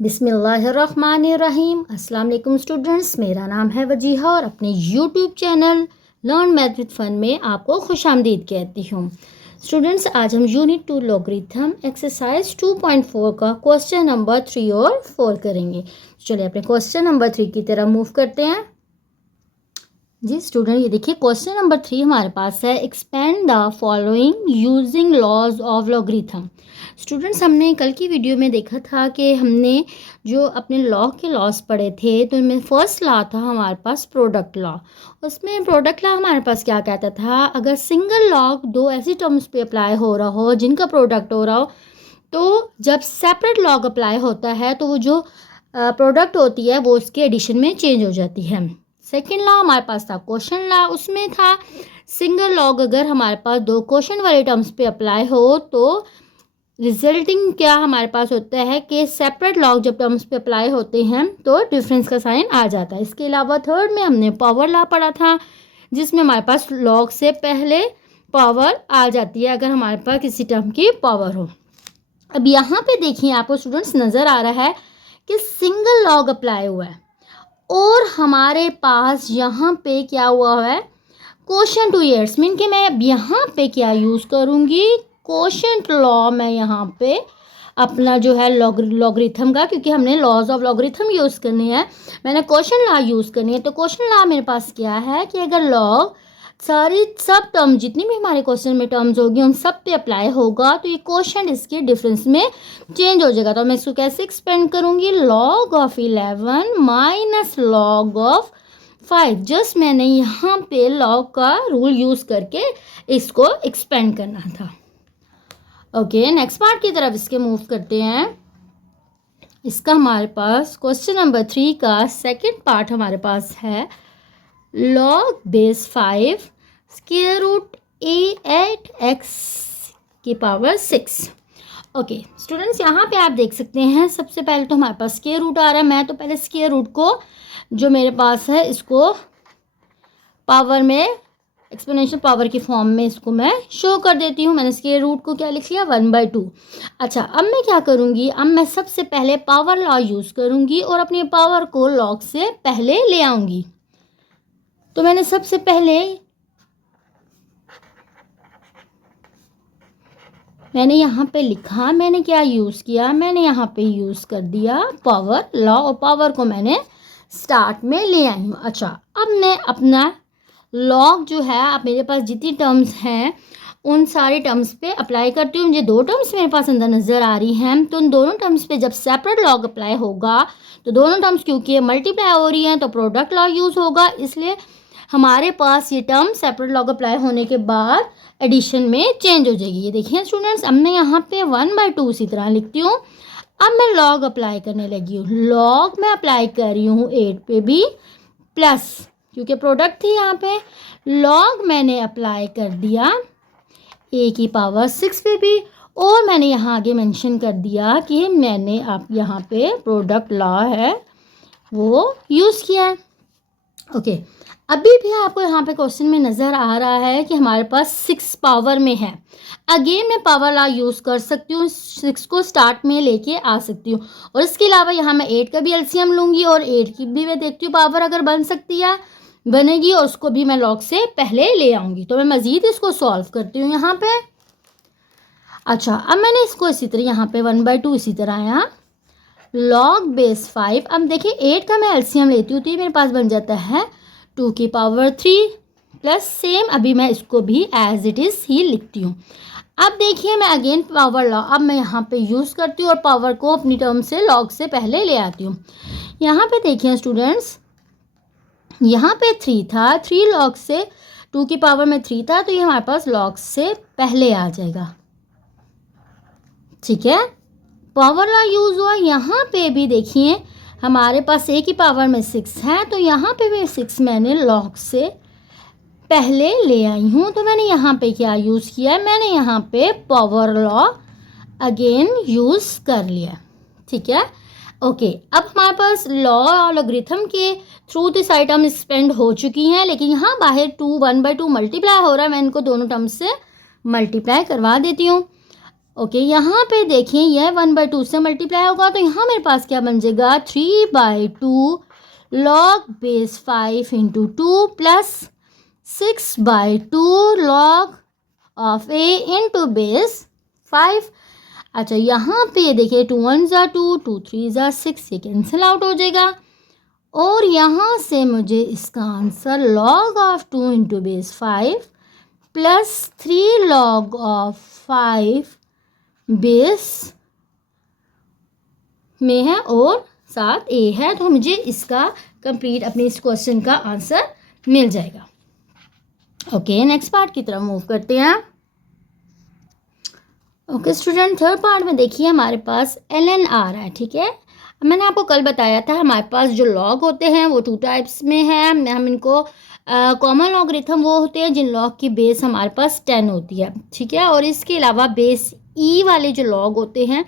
बिस्मिल्लाहिर्रहमानिर्रहीम। अस्सलाम वालेकुम स्टूडेंट्स, मेरा नाम है वजीहा और अपने YouTube channel learn math with fun में आपको खुशामदीद कहती हूँ। स्टूडेंट्स, आज हम यूनिट 2 लॉगरिथम एक्सरसाइज 2.4 का क्वेश्चन नंबर 3 और 4 करेंगे। चलिए अपने क्वेश्चन नंबर 3 की तरफ मूव करते हैं। जी स्टूडेंट, ये देखिए क्वेश्चन नंबर 3 हमारे पास है। Expand the following using laws of logarithm. Students, हमने कल की वीडियो में देखा था कि हमने जो अपने लॉग के लॉज पढ़े थे, तो इनमें फर्स्ट लॉ था हमारे पास प्रोडक्ट लॉ। उसमें प्रोडक्ट लॉ हमारे पास क्या कहता था, अगर सिंगल लॉग दो ऐसी टर्म्स पे अप्लाई हो रहा हो जिनका प्रोडक्ट हो रहा हो, तो जब सेपरेट लॉग अप्लाई होता है तो वो जो प्रोडक्ट होती है वो उसके एडिशन में चेंज हो जाती है। सेकेंड लॉ हमारे पास था क्वोशंट लॉ। उसमें था सिंगल लॉग अगर हमारे पास दो क्वोशंट वाले टर्म्स पे अप्लाई हो तो रिजल्टिंग क्या हमारे पास होता है कि सेपरेट लॉग जब टर्म्स पे अप्लाई होते हैं तो डिफरेंस का साइन आ जाता है। इसके अलावा थर्ड में हमने पावर लॉ पढ़ा था, जिसमें हमारे पास लॉग से पहले पावर आ जाती है अगर हमारे पास किसी टर्म की पावर हो। अब यहाँ पे देखिए आपको स्टूडेंट्स नज़र आ रहा है कि सिंगल लॉग अप्लाई हुआ है और हमारे पास यहाँ पे क्या हुआ है, क्वोशंट टू ईयर्स। मीन कि मैं अब यहाँ पे क्या यूज़ करूँगी, क्वोशंट लॉ। मैं यहाँ पे अपना जो है लॉगरिथम का, क्योंकि हमने लॉज ऑफ लॉगरिथम यूज़ करने हैं, मैंने क्वोशंट लॉ यूज़ करनी है। तो क्वोशंट लॉ मेरे पास क्या है कि अगर लॉग सब टर्म जितनी भी हमारे क्वेश्चन में टर्म्स होगी उन सब पे अप्लाई होगा तो ये क्वोशंट इसके डिफरेंस में चेंज हो जाएगा। तो मैं इसको कैसे एक्सपेंड करूँगी, log of 11 minus log of 5। Just मैंने यहाँ पे लॉग का रूल यूज़ करके इसको एक्सपेंड करना था। ओके, नेक्स्ट पार्ट की तरफ इसके मूव करते हैं। इसका हमारे पास क्वेश्चन नंबर 3 का सेकंड पार्ट हमारे पास है log base 5 square root a(x) की पावर 6। ओके स्टूडेंट्स, यहाँ पे आप देख सकते हैं सबसे पहले तो हमारे पास स्क्वायर रूट आ रहा है। मैं तो पहले स्क्वायर रूट को जो मेरे पास है इसको पावर में एक्सपोनेंशियल पावर की फॉर्म में इसको मैं शो कर देती हूँ। मैंने स्क्वायर रूट को क्या लिख लिया, 1/2। अच्छा, अब मैं क्या करूँगी, अब मैं सबसे पहले पावर लॉ यूज़ करूँगी और अपनी पावर को लॉग से पहले ले आऊँगी। तो मैंने सबसे पहले यहाँ पे लिखा, मैंने क्या यूज़ किया, मैंने यहाँ पे यूज़ कर दिया पावर लॉ और पावर को मैंने स्टार्ट में ले आई हूँ। अच्छा, अब मैं अपना लॉग जो है, अब मेरे पास जितनी टर्म्स हैं उन सारी टर्म्स पे अप्लाई करती हूँ। मुझे दो टर्म्स मेरे पास अंदर नज़र आ रही हैं, तो उन दोनों टर्म्स पे जब सेपरेट लॉग अप्लाई होगा तो दोनों टर्म्स क्योंकि मल्टीप्लाई हो रही हैं तो प्रोडक्ट लॉ यूज़ होगा, इसलिए हमारे पास ये टर्म सेपरेट लॉग अप्लाई होने के बाद एडिशन में चेंज हो जाएगी। ये देखिए स्टूडेंट्स, अब मैं यहाँ पे 1/2 इसी तरह लिखती हूँ। अब मैं लॉग अप्लाई करने लगी हूँ। लॉग मैं अप्लाई कर रही हूँ 8 पे भी, प्लस क्योंकि प्रोडक्ट थी यहाँ पे, लॉग मैंने अप्लाई कर दिया a की पावर 6 पे भी, और मैंने यहाँ आगे मेंशन कर दिया कि मैंने आप यहाँ पे प्रोडक्ट लॉ है वो यूज़ किया है। ओके, अभी भी आपको यहाँ पे क्वेश्चन में नज़र आ रहा है कि हमारे पास 6 पावर में है। अगेन मैं पावर लॉ यूज़ कर सकती हूँ, 6 को स्टार्ट में लेके आ सकती हूँ। और इसके अलावा यहाँ मैं 8 का भी एलसीएम लूँगी और 8 की भी मैं देखती हूँ पावर अगर बन सकती है, बनेगी, और उसको भी मैं लॉग से पहले ले आऊँगी। तो मैं मज़ीद इसको सॉल्व करती हूँ यहाँ पे। अच्छा, अब मैंने इसको इसी तरह यहाँ पे 1/2 इसी तरह आया लॉग बेस 5। अब देखिए 8 का मैं एलसीएम लेती हूँ तो ये मेरे पास बन जाता है 2 की पावर 3 प्लस सेम, अभी मैं इसको भी एज इट इज़ ही लिखती हूँ। अब देखिए मैं अगेन पावर लॉ अब मैं यहाँ पे यूज़ करती हूँ और पावर को अपनी टर्म से लॉग से पहले ले आती हूँ। यहाँ पे देखिए स्टूडेंट्स, यहाँ पे 3 था, 3 लॉग से 2 की पावर में 3 था, तो ये हमारे पास लॉग से पहले आ जाएगा। ठीक है, पावर लॉ यूज़ हुआ। यहाँ पे भी देखिए हमारे पास a की पावर में 6 है, तो यहाँ पे भी 6 मैंने लॉग से पहले ले आई हूँ। तो मैंने यहाँ पे क्या यूज़ किया है, मैंने यहाँ पे पावर लॉ अगेन यूज़ कर लिया। ठीक है, ओके, अब हमारे पास लॉ लॉगरिथम के थ्रू दिस आइटम एक्सपेंड हो चुकी हैं, लेकिन यहाँ बाहर 1/2 मल्टीप्लाई हो रहा है, मैं इनको दोनों टर्म्स से मल्टीप्लाई करवा देती हूँ। ओके, यहाँ पे देखिए यह 1/2 से मल्टीप्लाई होगा तो यहाँ मेरे पास क्या बन जाएगा 3/2 log base 5 into 2 plus 6/2 log of a into base 5। अच्छा, यहाँ पे देखिए 2 1 ज़ा 2, 2 3 ज़ा 6, ये कैंसिल आउट हो जाएगा और यहाँ से मुझे इसका answer log of 2 into base 5 plus 3 log of 5 base में है और साथ ए है, तो मुझे इसका कंप्लीट अपने इस क्वेश्चन का आंसर मिल जाएगा। ओके, नेक्स्ट पार्ट की तरफ मूव करते हैं। ओके स्टूडेंट, थर्ड पार्ट में देखिए हमारे पास ln आ रहा है। ठीक है, मैंने आपको कल बताया था हमारे पास जो लॉग होते हैं वो 2 टाइप्स में है। हम इनको कॉमन लॉगरिथम वो होते हैं जिन लॉग की बेस हमारे पास 10 होती है। ठीक है, और इसके अलावा बेस ई वाले जो लॉग होते हैं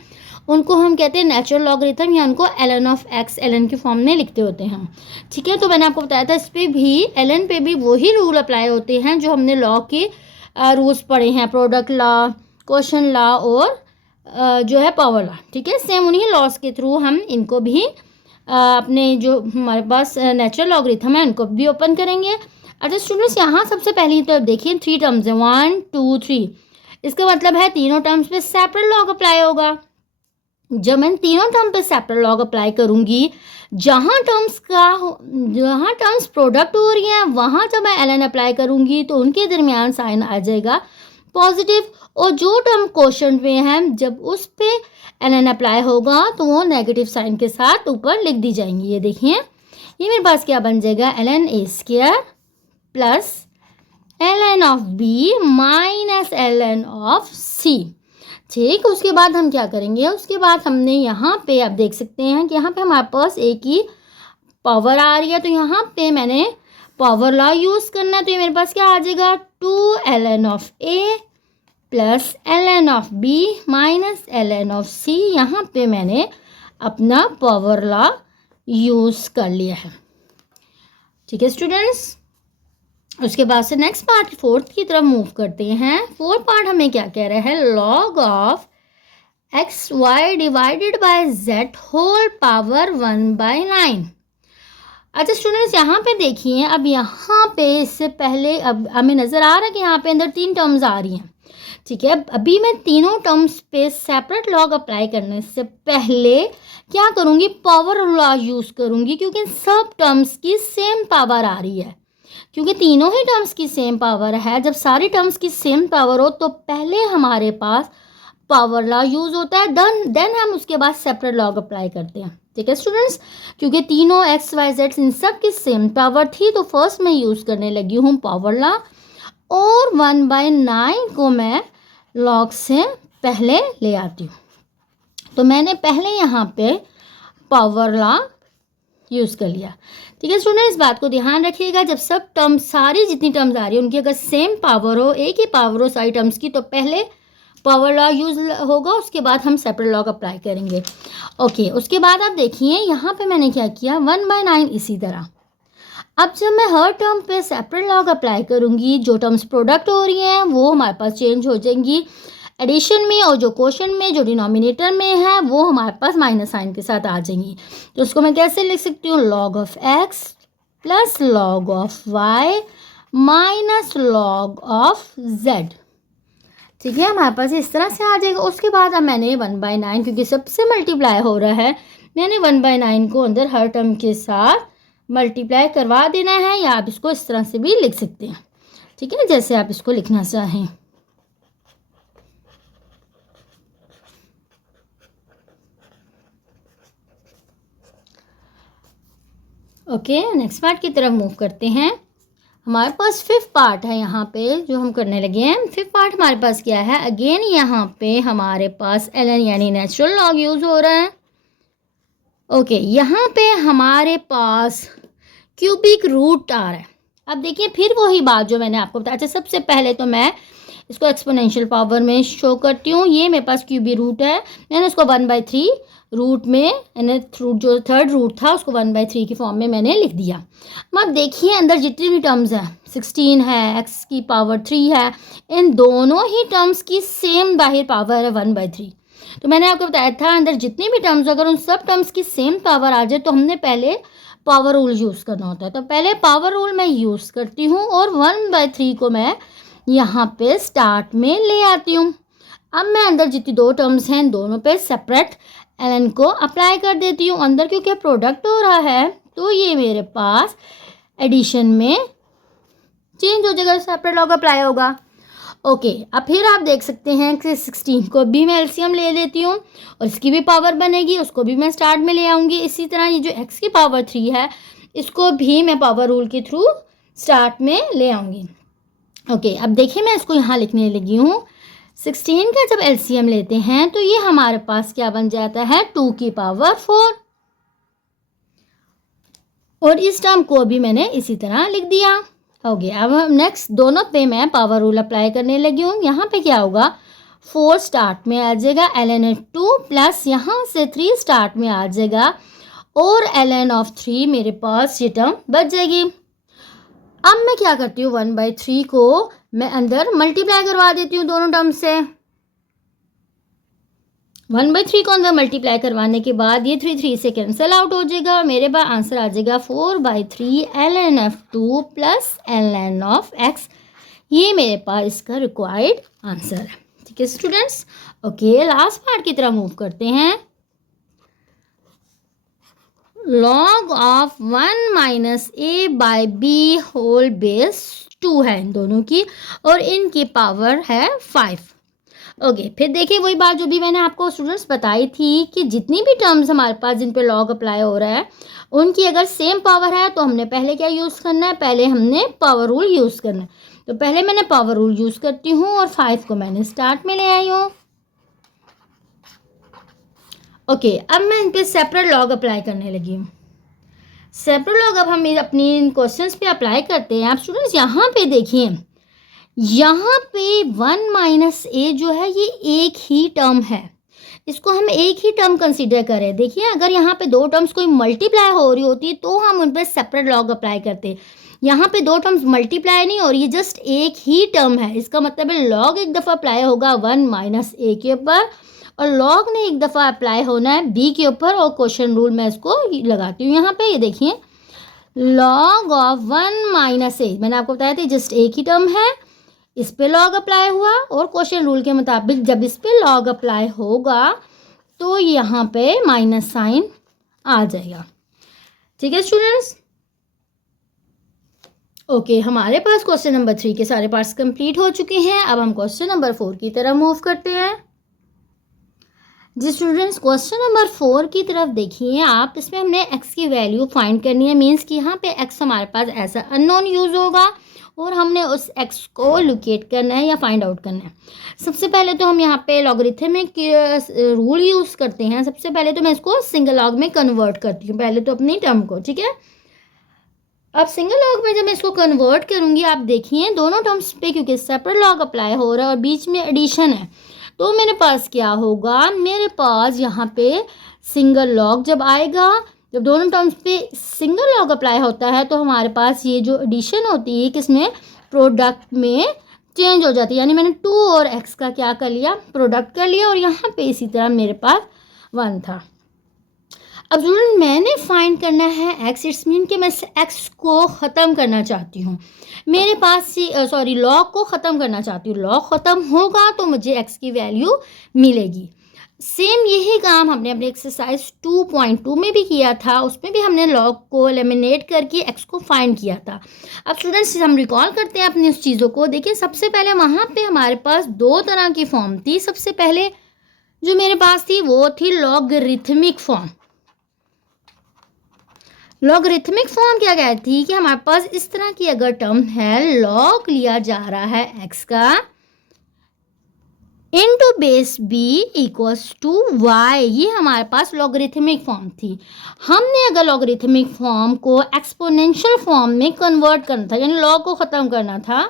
उनको हम कहते हैं नेचुरल लॉगरिथम, या उनको ln ऑफ x ln के फॉर्म में लिखते होते हैं। ठीक है, तो मैंने आपको बताया था इस पर भी ln पे भी वही रूल अप्लाई होते हैं जो हमने लॉग के रूल्स पढ़े हैं, प्रोडक्ट लॉ, क्वोशन लॉ और जो है पावर लॉ। ठीक है, सेम उन्हीं लॉस के थ्रू हम इनको भी अपने जो हमारे पास नेचुरल लॉगरिथम है उनको भी ओपन करेंगे। अच्छा स्टूडेंट्स, यहाँ सबसे पहली तो देखिए 3 टर्म्स हैं 1 2 3, इसका मतलब है तीनों टर्म्स पे सेपरेट लॉग अप्लाई होगा। जब मैं तीनों टर्म पे सेपरेट लॉग अप्लाई करूँगी, जहाँ टर्म्स प्रोडक्ट हो रही हैं वहाँ जब मैं ln अप्लाई करूँगी तो उनके दरमियान साइन आ जाएगा पॉजिटिव, और जो टर्म क्वोशंट में है जब उस पे ln अप्लाई होगा तो वो नेगेटिव साइन के साथ ऊपर लिख दी जाएंगी। ये देखिए, ये मेरे पास क्या बन जाएगा ln a square plus ln of b minus ln of c। ठीक, उसके बाद हम क्या करेंगे, उसके बाद हमने यहाँ पे आप देख सकते हैं कि यहाँ पे हमारे पास a की पावर आ रही है, तो यहाँ पे मैंने पावर लॉ यूज़ करना है। तो ये मेरे पास क्या आ जाएगा 2 ln of a plus ln of b minus ln of c। यहाँ पे मैंने अपना पावर लॉ यूज़ कर लिया है। ठीक है स्टूडेंट्स, उसके बाद से नेक्स्ट पार्ट फोर्थ की तरफ मूव करते हैं। फोर्थ पार्ट हमें क्या कह रहा है, log of X Y divided by Z whole power 1/9। अच्छा स्टूडेंट्स, यहाँ पे देखिए, अब यहाँ पे इससे पहले अब हमें नज़र आ रहा है कि यहाँ पे अंदर 3 टर्म्स आ रही हैं। ठीक है, अभी मैं तीनों टर्म्स पे सेपरेट लॉग अप्लाई करने से पहले क्या करूँगी, पावर लॉ यूज़ करूँगी, क्योंकि सब टर्म्स की सेम पावर आ रही है। क्योंकि तीनों ही टर्म्स की सेम पावर है, जब सारी टर्म्स की सेम पावर हो तो पहले हमारे पास पावर लॉ यूज़ होता है, देन हम उसके बाद सेपरेट लॉग अप्लाई करते हैं। ठीक है स्टूडेंट्स, क्योंकि तीनों एक्स वाई जेड इन सब की सेम पावर थी तो फर्स्ट मैं यूज़ करने लगी हूँ पावर लॉ, और 1/9 को मैं लॉग से पहले ले आती हूँ। तो मैंने पहले यहाँ पे पावर लॉ यूज़ कर लिया। ठीक है स्टूडेंट, इस बात को ध्यान रखिएगा, जब सब टर्म्स सारी जितनी टर्म्स आ रही है उनकी अगर सेम पावर हो, एक ही पावर हो सारी टर्म्स की, तो पहले पावर लॉ यूज़ होगा, उसके बाद हम सेपरेट लॉग अप्लाई करेंगे। ओके, उसके बाद आप देखिए यहाँ पे मैंने क्या किया 1/9 इसी तरह। अब जब मैं हर टर्म पे सेपरेट लॉग अप्लाई करूँगी, जो टर्म्स प्रोडक्ट हो रही हैं वो हमारे पास चेंज हो जाएंगी एडिशन में, और जो क्वोशंट में जो डिनोमिनेटर में है वो हमारे पास माइनस साइन के साथ आ जाएंगी। तो उसको मैं कैसे लिख सकती हूँ, log of X plus log of Y minus log of Z. ठीक है, हमारे पास इस तरह से आ जाएगा। उसके बाद अब मैंने 1/9, क्योंकि सबसे मल्टीप्लाई हो रहा है, मैंने 1/9 को अंदर हर टर्म के साथ मल्टीप्लाई करवा देना है, या आप इसको इस तरह से भी लिख सकते हैं। ठीक है, जैसे आप इसको लिखना चाहें। ओके, नेक्स्ट पार्ट की तरफ मूव करते हैं। हमारे पास फिफ्थ पार्ट है यहाँ पे जो हम करने लगे हैं। फिफ्थ पार्ट हमारे पास क्या है, अगेन यहाँ पे हमारे पास ln यानी नेचुरल लॉग यूज़ हो रहा है। ओके, यहाँ पे हमारे पास क्यूबिक रूट आ रहा है। अब देखिए फिर वही बात जो मैंने आपको बताया। अच्छा, सबसे पहले तो मैं इसको एक्सपोनेंशियल पावर में शो करती हूँ। ये मेरे पास क्यूबिक रूट है, मैंने उसको 1/3 रूट में यानी जो थर्ड रूट था उसको 1/3 की फॉर्म में मैंने लिख दिया। अब देखिए अंदर जितनी भी टर्म्स हैं 16 है, x की पावर 3 है, इन दोनों ही टर्म्स की सेम बाहर पावर है 1/3। तो मैंने आपको बताया था अंदर जितनी भी टर्म्स अगर उन सब टर्म्स की सेम पावर आ जाए तो हमने पहले पावर रूल यूज़ करना होता है। तो पहले पावर रूल मैं यूज़ करती हूँ और 1/3 को मैं यहाँ पे स्टार्ट में ले आती हूँ। अब मैं अंदर जितनी दो टर्म्स हैं दोनों पे सेपरेट ln को अप्लाई कर देती हूँ। अंदर क्योंकि प्रोडक्ट हो रहा है तो ये मेरे पास एडिशन में चेंज हो जाएगा, सेपरेट लॉग अप्लाई होगा। ओके, अब फिर आप देख सकते हैं कि 16 को भी मैं एलसीएम ले लेती हूँ और इसकी भी पावर बनेगी, उसको भी मैं स्टार्ट में ले आऊँगी। इसी तरह ये जो x की पावर 3 है इसको भी मैं पावर रूल के थ्रू स्टार्ट में ले आऊँगी। ओके, अब देखिए मैं इसको यहाँ लिखने लगी हूँ। 16 का जब एलसीएम लेते हैं तो ये हमारे पास क्या बन जाता है 2 की पावर 4 और इस टर्म को भी मैंने इसी तरह लिख दिया। ओके, अब हम नेक्स्ट दोनों पे मैं पावर रूल अप्लाई करने लगी हूँ। यहाँ पे क्या होगा 4 स्टार्ट में आ जाएगा ln 2 प्लस यहाँ से 3 स्टार्ट में आ जाएगा और ln ऑफ 3 मेरे पास ये टर्म बच जाएगी। अब मैं क्या करती हूँ 1/3 को मैं अंदर मल्टीप्लाई करवा देती हूँ दोनों टर्म से। 1/3 को अंदर मल्टीप्लाई करवाने के बाद ये 3 से कैंसिल आउट हो जाएगा और मेरे पास आंसर आ जाएगा 4/3 ln of 2 plus ln of x। ये मेरे पास इसका रिक्वायर्ड आंसर है। ठीक है स्टूडेंट्स। ओके, लास्ट पार्ट की तरफ मूव करते हैं। log of 1 minus a by B whole base 2 है इन दोनों की और इनकी पावर है 5। ओके, फिर देखिए वही बात जो भी मैंने आपको स्टूडेंट्स बताई थी कि जितनी भी टर्म्स हमारे पास जिन पे लॉग अप्लाई हो रहा है उनकी अगर सेम पावर है तो हमने पहले क्या यूज़ करना है, पहले हमने पावर रूल यूज़ करना है। तो पहले मैंने पावर रूल यूज़ करती हूँ और 5 को मैंने स्टार्ट में ले आई हूँ। ओके, अब मैं इन पर सेपरेट लॉग अप्लाई करने लगी हूँ। सेपरेट लॉग अब हम अपनी क्वेश्चंस पे अप्लाई करते हैं। आप स्टूडेंट्स यहाँ पे देखिए, यहाँ पे 1 माइनस ए जो है ये एक ही टर्म है, इसको हम एक ही टर्म कंसीडर करें। देखिए अगर यहाँ पे दो टर्म्स कोई मल्टीप्लाई हो रही होती तो हम उन पर सेपरेट लॉग अप्लाई करते। यहाँ पे दो टर्म्स मल्टीप्लाई नहीं हो रही है, जस्ट एक ही टर्म है। इसका मतलब है लॉग एक दफ़ा अप्लाई होगा 1 माइनस ए के ऊपर और लॉग ने एक दफ़ा अप्लाई होना है बी के ऊपर। और क्वेश्चन रूल मैं इसको लगाती हूँ यहाँ पे। ये देखिए लॉग ऑफ 1 माइनस ए, मैंने आपको बताया था जस्ट एक ही टर्म है, इस पे लॉग अप्लाई हुआ और क्वेश्चन रूल के मुताबिक जब इस पे लॉग अप्लाई होगा तो यहाँ पे माइनस साइन आ जाएगा। ठीक है स्टूडेंट्स। ओके, हमारे पास क्वेश्चन नंबर 3 के सारे पार्ट्स कंप्लीट हो चुके हैं। अब हम क्वेश्चन नंबर 4 की तरफ मूव करते हैं। जी स्टूडेंट्स, क्वेश्चन नंबर 4 की तरफ देखिए आप। इसमें हमने x की वैल्यू फाइंड करनी है। मीन्स कि यहाँ पे x हमारे पास ऐसा अननोन यूज़ होगा और हमने उस x को लोकेट करना है या फाइंड आउट करना है। सबसे पहले तो हम यहाँ पे लॉगरिथमिक रूल यूज़ करते हैं। सबसे पहले तो मैं इसको सिंगल लॉग में कन्वर्ट करती हूँ, पहले तो अपनी टर्म को। ठीक है, अब सिंगल लॉग में जब मैं इसको कन्वर्ट करूँगी आप देखिए दोनों टर्म्स पे क्योंकि सेपरेट लॉग अप्लाई हो रहा है और बीच में एडिशन है तो मेरे पास क्या होगा, मेरे पास यहाँ पे सिंगल लॉग जब आएगा, जब दोनों टर्म्स पे सिंगल लॉग अप्लाई होता है तो हमारे पास ये जो एडिशन होती है किसमें, प्रोडक्ट में चेंज हो जाती है। यानी मैंने 2 और x का क्या कर लिया, प्रोडक्ट कर लिया और यहाँ पे इसी तरह मेरे पास 1 था। अब स्टूडेंट मैंने फाइंड करना है x, इट्स मीन कि मैं x को ख़त्म करना चाहती हूँ। मेरे पास लॉग को ख़त्म करना चाहती हूँ। लॉग ख़त्म होगा तो मुझे x की वैल्यू मिलेगी। सेम यही काम हमने अपने एक्सरसाइज 2.2 में भी किया था। उसमें भी हमने लॉग को एलिमिनेट करके x को फाइंड किया था। अब स्टूडेंट्स हम रिकॉल करते हैं अपनी उस चीज़ों को। देखिए सबसे पहले वहाँ पे हमारे पास 2 तरह की फॉर्म थी। सबसे पहले जो मेरे पास थी वो थी लॉगरिथमिक फॉर्म। लॉगरिथमिक फॉर्म क्या कहती है कि हमारे पास इस तरह की अगर टर्म है, लॉग लिया जा रहा है x का into base b equals to y, ये हमारे पास लॉगरिथमिक फॉर्म थी। हमने अगर लॉगरिथमिक फॉर्म को एक्सपोनेंशियल फॉर्म में कन्वर्ट करना था, यानी लॉग को ख़त्म करना था,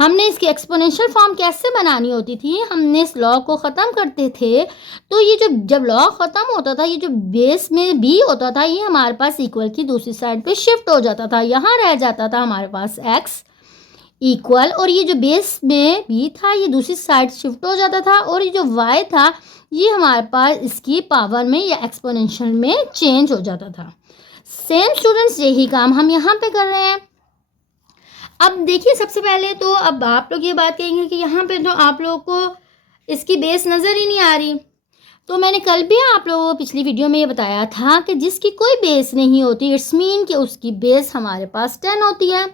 हमने इसकी एक्सपोनेंशियल फॉर्म कैसे बनानी होती थी, हमने इस लॉग को ख़त्म करते थे तो ये जब लॉग ख़त्म होता था, ये जो बेस में बी होता था ये हमारे पास इक्वल की दूसरी साइड पे शिफ्ट हो जाता था, यहाँ रह जाता था हमारे पास एक्स इक्वल, और ये जो बेस में बी था ये दूसरी साइड शिफ्ट हो जाता था, और ये जो वाई था ये हमारे पास इसकी पावर में या एक्सपोनेंशियल में चेंज हो जाता था। सेम स्टूडेंट्स यही काम हम यहाँ पे कर रहे हैं। अब देखिए सबसे पहले तो अब आप लोग ये बात कहेंगे कि यहाँ पे तो आप लोगों को इसकी बेस नज़र ही नहीं आ रही, तो मैंने कल भी आप लोगों को पिछली वीडियो में ये बताया था कि जिसकी कोई बेस नहीं होती इट्स मीन कि उसकी बेस हमारे पास 10 होती है,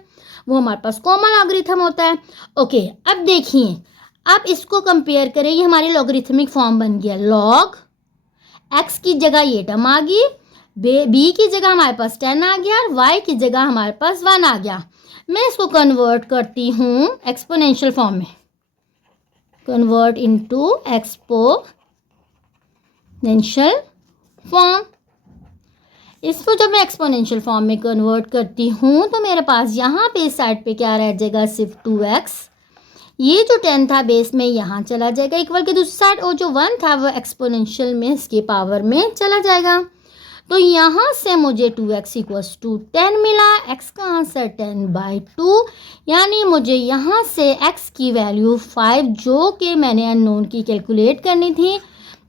वो हमारे पास कॉमन लॉगरिथम होता है। ओके, अब देखिए अब इसको कंपेयर करें, ये हमारी लॉगरिथमिक फॉर्म बन गया, लॉग एक्स की जगह ये टर्म आ गई, बी की जगह हमारे पास 10 आ गया और वाई की जगह हमारे पास 1 आ गया। मैं इसको कन्वर्ट करती हूँ एक्सपोनेंशियल फॉर्म में, कन्वर्ट इनटू एक्सपोनेंशियल फॉर्म। इसको जब मैं एक्सपोनेंशियल फॉर्म में कन्वर्ट करती हूँ तो मेरे पास यहाँ पे इस साइड पे क्या रह जाएगा, सिर्फ 2x, ये जो 10 था बेस में यहाँ चला जाएगा इक्वल के दूसरी साइड, और जो 1 था वो एक्सपोनेंशियल में इसकी पावर में चला जाएगा। तो यहाँ से मुझे 2x इक्वल्स टू 10 मिला, x का आंसर 10/2, यानी मुझे यहाँ से x की वैल्यू 5 जो कि मैंने अननोन की कैलकुलेट करनी थी,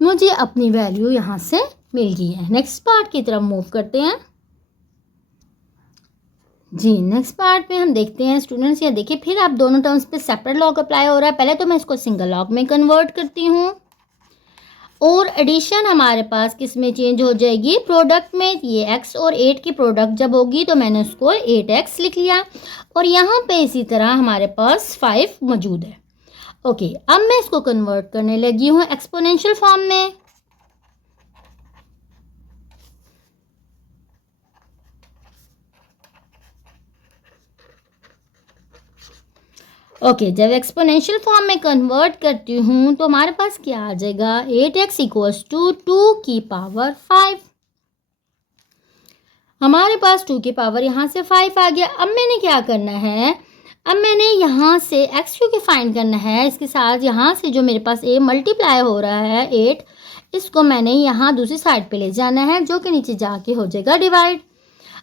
मुझे अपनी वैल्यू यहाँ से मिल गई है। नेक्स्ट पार्ट की तरफ मूव करते हैं जी। नेक्स्ट पार्ट में हम देखते हैं स्टूडेंट्स, ये देखिए फिर आप दोनों टर्म्स पे सेपरेट लॉग अप्लाई हो रहा है। पहले तो मैं इसको सिंगल लॉग में कन्वर्ट करती हूँ, और एडिशन हमारे पास किस में चेंज हो जाएगी, प्रोडक्ट में। ये x और 8 की प्रोडक्ट जब होगी तो मैंने उसको 8x लिख लिया, और यहाँ पे इसी तरह हमारे पास 5 मौजूद है। ओके, अब मैं इसको कन्वर्ट करने लगी हूँ एक्सपोनेंशियल फॉर्म में। ओके, जब एक्सपोनेंशियल फॉर्म में कन्वर्ट करती हूँ तो हमारे पास क्या आ जाएगा, 8x इक्वल्स टू 2 की पावर 5। हमारे पास 2 की पावर यहाँ से 5 आ गया। अब मैंने क्या करना है, अब मैंने यहाँ से x क्योंकि फाइंड करना है, इसके साथ यहाँ से जो मेरे पास a मल्टीप्लाई हो रहा है 8, इसको मैंने यहाँ दूसरी साइड पे ले जाना है, जो कि नीचे जाके हो जाएगा डिवाइड।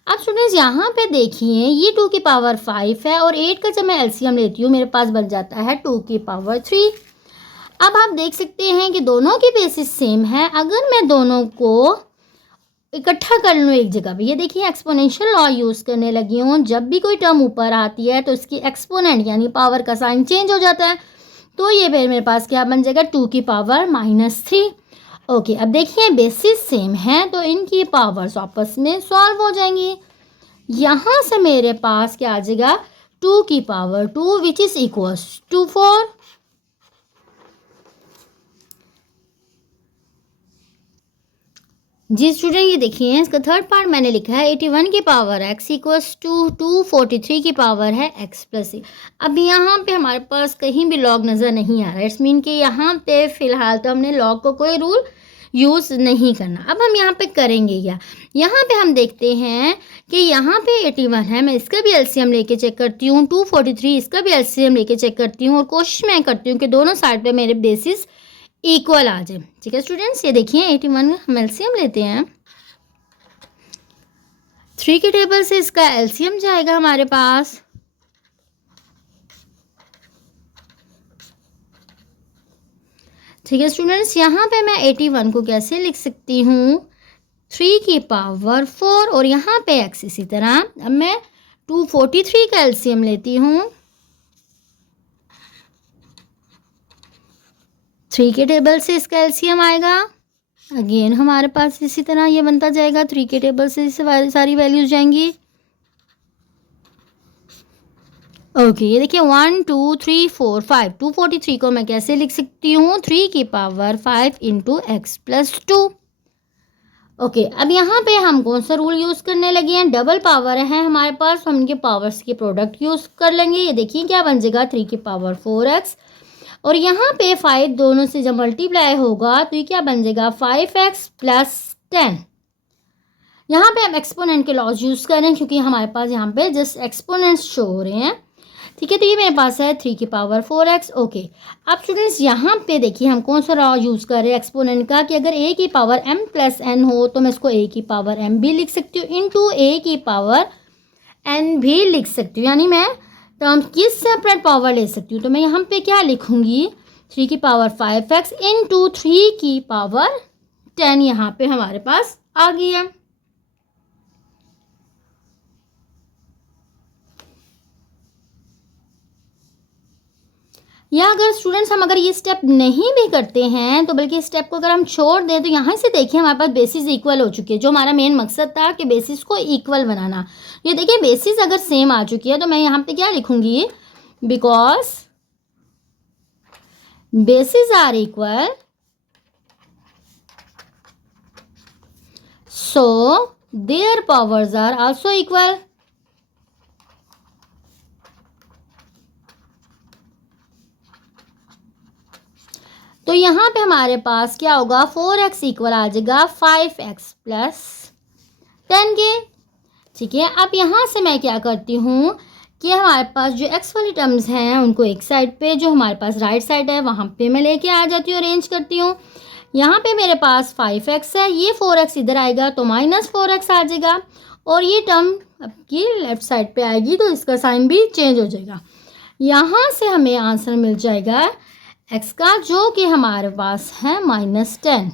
अब स्टूडेंट्स यहाँ पे देखिए ये 2 की पावर 5 है, और 8 का जब मैं एलसीएम लेती हूँ मेरे पास बन जाता है 2 की पावर 3। अब आप देख सकते हैं कि दोनों की बेसिस सेम है। अगर मैं दोनों को इकट्ठा कर लूँ एक जगह पे, ये देखिए एक्सपोनेंशियल लॉ यूज़ करने लगी हूँ, जब भी कोई टर्म ऊपर आती है तो इसकी एक्सपोनेंट यानी पावर का साइन चेंज हो जाता है, तो ये फिर मेरे पास क्या बन जाएगा, 2 की पावर -3। ओके, अब देखिए बेसिस सेम है तो इनकी पावर्स आपस में सॉल्व हो जाएंगी। यहाँ से मेरे पास क्या आ जाएगा, 2 की power 2 which is equals to 4। जी स्टूडेंट, ये देखिए इसका थर्ड पार्ट मैंने लिखा है 81 की पावर x इक्वल्स टू 243 की पावर है x प्लस c। अब यहाँ पे हमारे पास कहीं भी लॉग नज़र नहीं आ रहा है, इट्स मीन कि यहाँ पे फ़िलहाल तो हमने लॉग को कोई रूल यूज़ नहीं करना। अब हम यहाँ पे करेंगे क्या, यहाँ पे हम देखते हैं कि यहाँ पे 81 है, मैं इसका भी एलसीएम लेके चेक करती हूँ, 243 इसका भी एलसीएम लेके चेक करती हूँ, और कोशिश मैं करती हूँ कि दोनों साइड पे मेरे बेसिस इक्वल आ जाए। ठीक है स्टूडेंट्स, ये देखिए 81 हम एलसीएम लेते हैं, 3 के टेबल से इसका एलसीएम जाएगा हमारे पास, ठीक है स्टूडेंट्स। यहाँ पे मैं 81 को कैसे लिख सकती हूँ, 3 की पावर 4, और यहाँ पे x इसी तरह। अब मैं 243 का एलसीएम लेती हूँ, 3 के टेबल से इसका एलसीएम आएगा, अगेन हमारे पास इसी तरह ये बनता जाएगा, 3 के टेबल से सारी वैल्यूज जाएंगी। ओके, ये देखिए 1 2 3 4 5, 243 को मैं कैसे लिख सकती हूँ, 3 की power 5 into x plus 2। Okay, अब यहाँ पे हम कौन सा रूल यूज़ करने लगे हैं, डबल पावर है हमारे पास, हम इनके पावर्स के प्रोडक्ट यूज़ कर लेंगे। ये देखिए क्या बन जाएगा, 3 की पावर 4x, और यहाँ पे 5 दोनों से जब मल्टीप्लाई होगा तो ये क्या बन जाएगा, 5x प्लस 10। यहाँ पे हम एक्सपोनेंट के लॉज यूज़ कर रहे हैं क्योंकि हमारे पास यहाँ पे जस्ट एक्सपोनेंट्स शो हो रहे हैं। ठीक है, तो ये मेरे पास है 3 की पावर 4x। ओके, अब स्टूडेंट्स यहाँ पे देखिए हम कौन सा लॉ यूज़ कर रहे हैं एक्सपोनेंट का, कि अगर a की पावर m प्लस n हो तो मैं इसको a की पावर m भी लिख सकती हूँ इंटू a की पावर n भी लिख सकती हूँ, यानी मैं टर्म्स की सेपरेट पावर ले सकती हूँ। तो मैं यहाँ पे क्या लिखूँगी, 3 की पावर 5x इंटू 3 की पावर 10 यहाँ पे हमारे पास आ गई है। या अगर स्टूडेंट्स हम अगर ये स्टेप नहीं भी करते हैं तो बल्कि इस स्टेप को अगर हम छोड़ दें तो यहाँ से देखिए हमारे पास बेसिस इक्वल हो चुकी है, जो हमारा मेन मकसद था कि बेसिस को इक्वल बनाना। ये देखिए बेसिस अगर सेम आ चुकी है तो मैं यहाँ पे क्या लिखूँगी, because bases are equal so their powers are also equal. तो यहाँ पे हमारे पास क्या होगा, 4x इक्वल आ जाएगा 5x प्लस 10 के। ठीक है, अब यहाँ से मैं क्या करती हूँ कि हमारे पास जो x वाली टर्म्स हैं उनको एक साइड पे, जो हमारे पास राइट साइड है वहाँ पे मैं लेके आ जाती हूँ, अरेंज करती हूँ। यहाँ पे मेरे पास 5x है, ये 4x इधर आएगा तो माइनस 4x आ जाएगा, और ये टर्म आपकी लेफ्ट साइड पे आएगी तो इसका साइन भी चेंज हो जाएगा। यहाँ से हमें आंसर मिल जाएगा x का, जो कि हमारे पास है -10।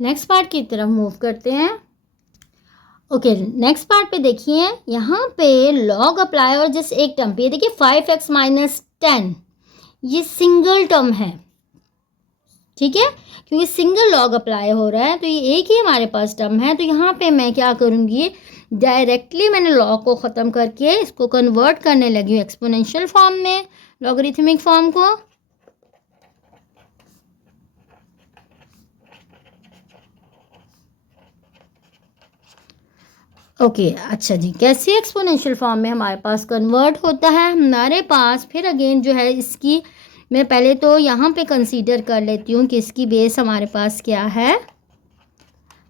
नेक्स्ट पार्ट की तरफ मूव करते हैं। ओके, नेक्स्ट पार्ट पे देखिए यहाँ पे लॉग अप्लाई, और जिस एक टर्म पे देखिए 5x माइनस 10 ये सिंगल टर्म है, ठीक है, क्योंकि सिंगल लॉग अप्लाई हो रहा है तो ये एक ही हमारे पास टर्म है। तो यहाँ पे मैं क्या करूँगी, डायरेक्टली मैंने लॉग को ख़त्म करके इसको कन्वर्ट करने लगी हूँ एक्सपोनेंशियल फॉर्म में, लॉगरिथमिक फॉर्म को। ओके, अच्छा जी, कैसे एक्सपोनेंशियल फॉर्म में हमारे पास कन्वर्ट होता है, हमारे पास फिर अगेन जो है इसकी मैं पहले तो यहाँ पे कंसीडर कर लेती हूँ कि इसकी बेस हमारे पास क्या है,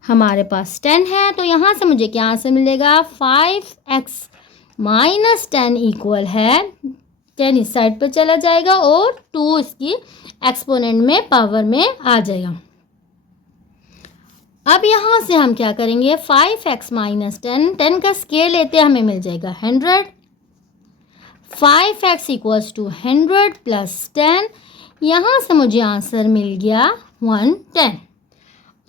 हमारे पास 10 है। तो यहाँ से मुझे क्या आंसर मिलेगा, 5x माइनस 10 इक्वल है 10 इस साइड पर चला जाएगा और 2 इसकी एक्सपोनेंट में पावर में आ जाएगा। अब यहाँ से हम क्या करेंगे, 5x माइनस 10 का स्केयर लेते हैं, हमें मिल जाएगा 100। 5x इक्वल्स टू 100 प्लस 10, यहाँ से मुझे आंसर मिल गया 110।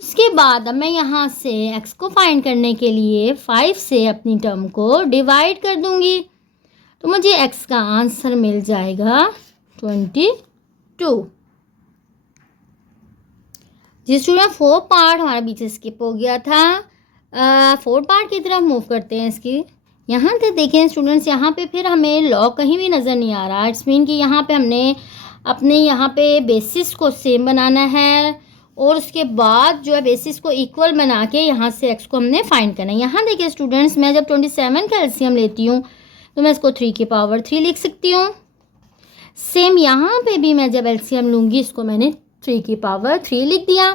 उसके बाद अब मैं यहाँ से x को फाइंड करने के लिए 5 से अपनी टर्म को डिवाइड कर दूंगी, तो मुझे x का आंसर मिल जाएगा 22। जिस स्टूडेंट 4 पार्ट हमारा बीच से स्किप हो गया था, 4 पार्ट की तरफ मूव करते हैं इसकी। यहाँ पे देखें स्टूडेंट्स, यहाँ पे फिर हमें लॉग कहीं भी नज़र नहीं आ रहा, इट्स मीन कि यहाँ पे हमने अपने यहाँ पे बेसिस को सेम बनाना है और उसके बाद जो है बेसिस को इक्वल बना के यहाँ से x को हमने फाइंड करना है। यहाँ देखिए स्टूडेंट्स, मैं जब 27 का एलसीएम लेती हूँ तो मैं इसको 3 की पावर 3 लिख सकती हूँ। सेम यहाँ पे भी मैं जब एलसीएम लूँगी इसको मैंने 3 की पावर 3 लिख दिया।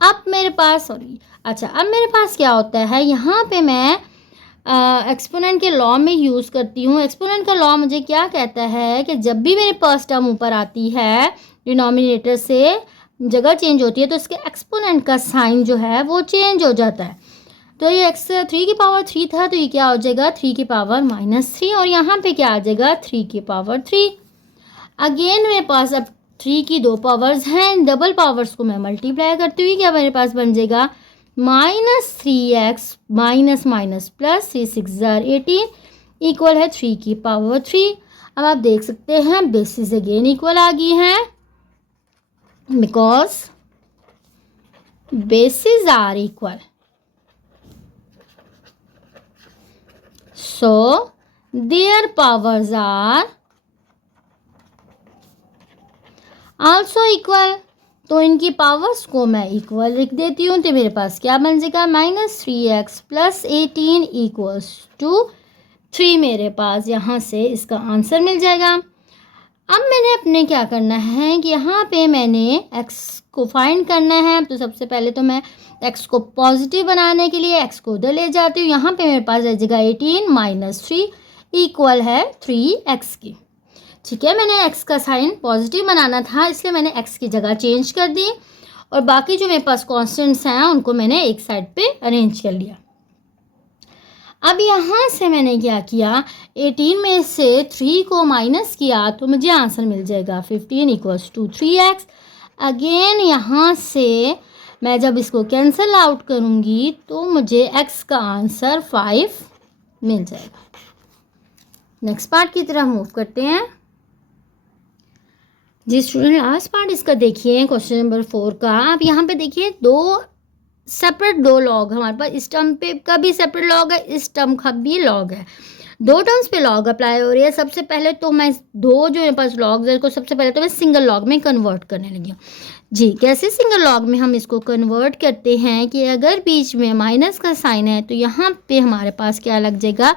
अब मेरे पास अब मेरे पास क्या होता है, यहाँ पे मैं एक्सपोनेंट के लॉ में यूज़ करती हूँ। एक्सपोनेंट का लॉ मुझे क्या कहता है कि जब भी मेरे फर्स्ट टर्म ऊपर आती है, डिनोमिनेटर से जगह चेंज होती है तो इसके एक्सपोनेंट का साइन जो है वो चेंज हो जाता है। तो ये x 3 की पावर 3 था तो ये क्या हो जाएगा, 3 की पावर -3, और यहाँ पे क्या आ जाएगा 3 की पावर 3। अगेन मेरे पास अब 3 की 2 पावर्स हैं, डबल पावर्स को मैं मल्टीप्लाई करती हुई क्या मेरे पास बन जाएगा -3x minus minus plus 3 6 18 equal है 3 की पावर 3। अब आप देख सकते हैं बेसिस अगेन इक्वल आ गई हैं, because bases are equal, so their powers are also equal। तो इनकी पावर्स को मैं इक्वल लिख देती हूँ, तो मेरे पास क्या बन जाएगा -3x प्लस 18 इक्वल्स टू 3। मेरे पास यहाँ से इसका आंसर मिल जाएगा। अब मैंने अपने क्या करना है कि यहाँ पे मैंने x को फाइंड करना है। तो सबसे पहले तो मैं x को पॉजिटिव बनाने के लिए x को उधर ले जाती हूँ। यहाँ पे मेरे पास रह जाएगा 18 माइनस 3 इक्वल है 3x की। ठीक है, मैंने x का साइन पॉजिटिव बनाना था इसलिए मैंने x की जगह चेंज कर दी और बाकी जो मेरे पास कॉन्स्टेंट्स हैं उनको मैंने एक साइड पे अरेंज कर लिया। अब यहाँ से मैंने क्या किया, 18 में से 3 को माइनस किया तो मुझे आंसर मिल जाएगा 15 इक्वल्स टू 3x। अगेन यहाँ से मैं जब इसको कैंसिल आउट करूँगी तो मुझे x का आंसर 5 मिल जाएगा। नेक्स्ट पार्ट की तरफ मूव करते हैं। जी स्टूडेंट, लास्ट पार्ट इसका देखिए, क्वेश्चन नंबर 4 का। आप यहाँ पे देखिए दो लॉग हमारे पास, इस टर्म पे का भी सेपरेट लॉग है, इस टर्म का भी लॉग है। दो टर्म्स पे लॉग अप्लाई हो रही है। सबसे पहले तो मैं दो जो मेरे पास लॉग्स है, इसको सबसे पहले तो मैं सिंगल लॉग में कन्वर्ट करने लगी हूँ। जी, कैसे सिंगल लॉग में हम इसको कन्वर्ट करते हैं कि अगर बीच में माइनस का साइन है तो यहाँ पे हमारे पास क्या लग जाएगा,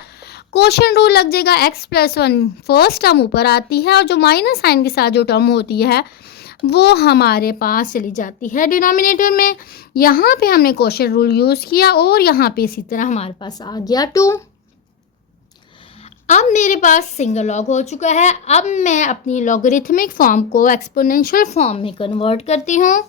क्वोशिएंट रूल लग जाएगा। x+1 फर्स्ट टर्म ऊपर आती है और जो माइनस साइन के साथ जो टर्म होती है वो हमारे पास चली जाती है डिनोमिनेटर में। यहाँ पे हमने क्वोशिएंट रूल यूज़ किया और यहाँ पे इसी तरह हमारे पास आ गया 2। अब मेरे पास सिंगल लॉग हो चुका है। अब मैं अपनी लॉगरिथमिक फॉर्म को एक्सपोनेंशियल फॉर्म में कन्वर्ट करती हूँ।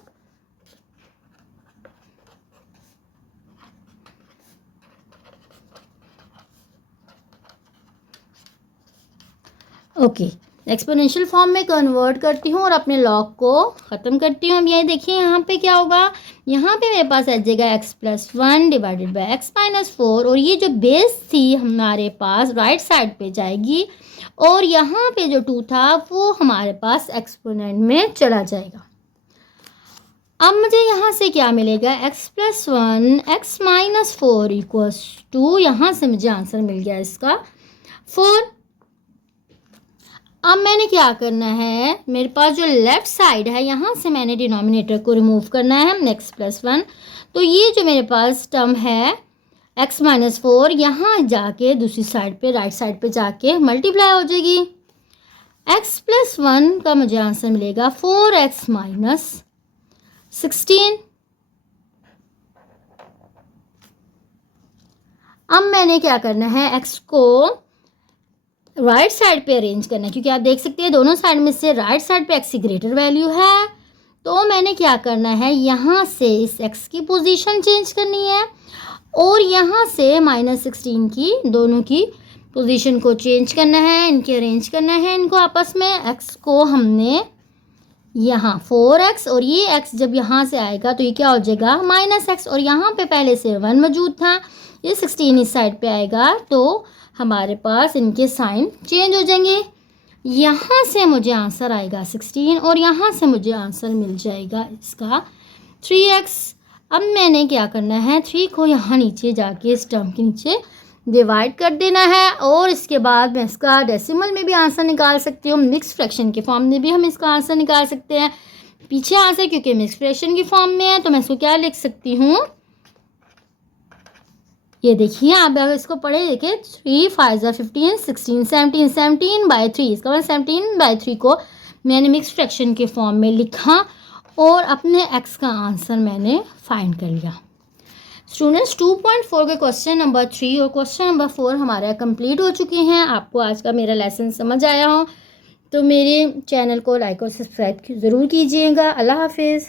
ओके, एक्सपोनेंशियल फॉर्म में कन्वर्ट करती हूँ और अपने लॉग को ख़त्म करती हूँ। अब ये देखिए यहाँ पे क्या होगा, यहाँ पे मेरे पास आ जाएगा x+1 डिवाइडेड बाई x-4 और ये जो बेस थी हमारे पास राइट साइड पे जाएगी और यहाँ पे जो 2 था वो हमारे पास एक्सपोनेंट में चला जाएगा। अब मुझे यहाँ से क्या मिलेगा, x+1 x-4 इक्वल्स टू, यहाँ से मुझे आंसर मिल गया इसका 4। अब मैंने क्या करना है, मेरे पास जो लेफ़्ट साइड है यहाँ से मैंने डिनोमिनेटर को रिमूव करना है x+1। तो ये जो मेरे पास टर्म है x-4 यहाँ जाके दूसरी साइड पे राइट साइड पे जाके मल्टीप्लाई हो जाएगी। x+1 का मुझे आंसर मिलेगा 4x-16। अब मैंने क्या करना है, x को राइट साइड पे अरेंज करना है क्योंकि आप देख सकते हैं दोनों साइड में से राइट साइड पे x की ग्रेटर वैल्यू है। तो मैंने क्या करना है, यहाँ से इस x की पोजीशन चेंज करनी है और यहाँ से -16 की दोनों की पोजीशन को चेंज करना है, इनके अरेंज करना है इनको आपस में। x को हमने यहाँ 4x और ये x जब यहाँ से आएगा तो ये क्या हो जाएगा -x और यहाँ पे पहले से 1 मौजूद था, ये 16 इस साइड पे आएगा तो हमारे पास इनके साइन चेंज हो जाएंगे। यहाँ से मुझे आंसर आएगा 16 और यहाँ से मुझे आंसर मिल जाएगा इसका 3x। अब मैंने क्या करना है, 3 को यहाँ नीचे जाके इस टर्म के नीचे डिवाइड कर देना है और इसके बाद मैं इसका डेसिमल में भी आंसर निकाल सकती हूँ, मिक्स फ्रैक्शन के फॉर्म में भी हम इसका आंसर निकाल सकते हैं। पीछे आंसर क्योंकि मिक्स फ्रैक्शन की फॉर्म में है तो मैं इसको क्या लिख सकती हूँ, ये देखिए आप इसको पढ़े देखिए 3 5 15 16 17 17/3, इसका मतलब 17/3 को मैंने मिक्स फ्रैक्शन के फॉर्म में लिखा और अपने x का आंसर मैंने फाइंड कर लिया। स्टूडेंट्स 2.4 के क्वेश्चन नंबर 3 और क्वेश्चन नंबर 4 हमारा कंप्लीट हो चुके हैं। आपको आज का मेरा लेसन समझ आया हो तो मेरे चैनल को लाइक और सब्सक्राइब ज़रूर कीजिएगा। अल्लाह हाफिज़।